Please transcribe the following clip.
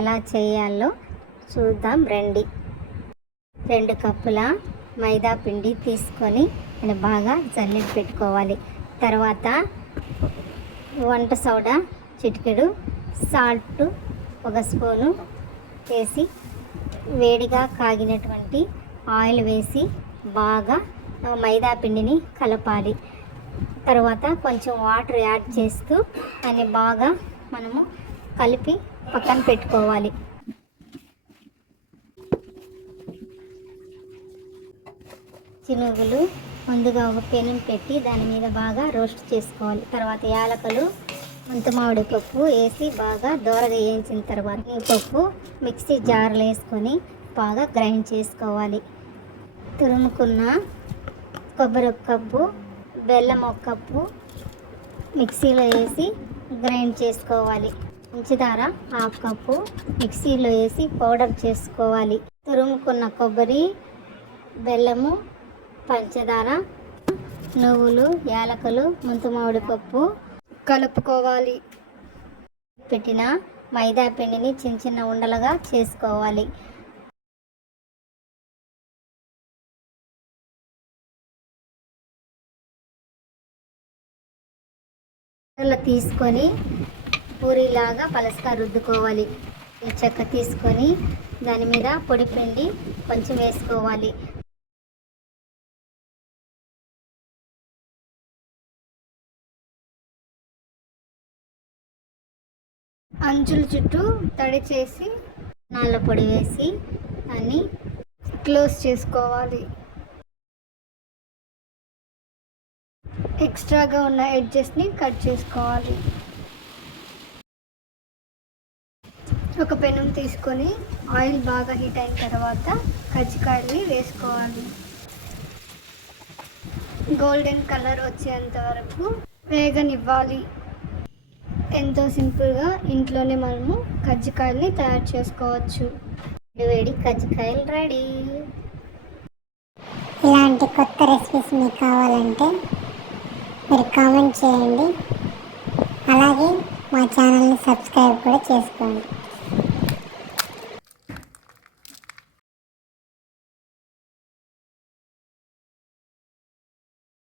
ఎలా చేయాలో చూద్దాం రండి. రెండు కప్పుల మైదా పిండి తీసుకొని అది బాగా జల్లి పెట్టుకోవాలి. తర్వాత వంట సోడా చిటికెడు సాల్ట్ ఒక స్పూను వేసి వేడిగా కాగినటువంటి ఆయిల్ వేసి బాగా మైదా పిండిని కలపాలి. తర్వాత కొంచెం వాటర్ యాడ్ చేస్తూ దాన్ని బాగా మనము కలిపి పక్కన పెట్టుకోవాలి. చినుగులు ముందుగా ఒక పెనం పెట్టి దాని మీద బాగా రోస్ట్ చేసుకోవాలి. తర్వాత యాలకులు ముంతమామిడి పప్పు వేసి బాగా దోరగా వేయించిన తర్వాత ఈ పప్పు మిక్సీ జార్లో వేసుకొని బాగా గ్రైండ్ చేసుకోవాలి. తురుముకున్న కొబ్బరి ఒక కప్పు బెల్లం ఒక కప్పు మిక్సీలో వేసి గ్రైండ్ చేసుకోవాలి. పంచదార హాఫ్ కప్పు మిక్సీలో వేసి పౌడర్ చేసుకోవాలి. తురుముకున్న కొబ్బరి బెల్లము పంచదార నువ్వులు యాలకులు ముంతుమామిడి పప్పు కలుపుకోవాలి. పెట్టిన మైదా పిండిని చిన్న చిన్న ఉండలుగా చేసుకోవాలి. తీసుకొని పూరిలాగా పలసగా రుద్దుకోవాలి. ఈ చెక్క తీసుకొని దాని మీద పొడి పిండి కొంచెం వేసుకోవాలి. అంచుల చుట్టూ తడి చేసి నాళ్ళ పొడి వేసి దాన్ని క్లోజ్ చేసుకోవాలి. ఎక్స్ట్రాగా ఉన్న ఎడ్జెస్ని కట్ చేసుకోవాలి. ఒక పెనం తీసుకొని ఆయిల్ బాగా హీట్ అయిన తర్వాత కజ్జికాయల్ని వేసుకోవాలి. గోల్డెన్ కలర్ వచ్చేంత వరకు వేగనివ్వాలి. ఎంతో సింపుల్గా ఇంట్లోనే మనము కజ్జికాయల్ని తయారు చేసుకోవచ్చు. వేడి కజ్జికాయలు రెడీ. ఇలాంటి కొత్త రెసిపీస్ మీకు కావాలంటే మీరు కామెంట్ చేయండి. అలాగే మా ఛానల్ని సబ్స్క్రైబ్ కూడా చేసుకోండి.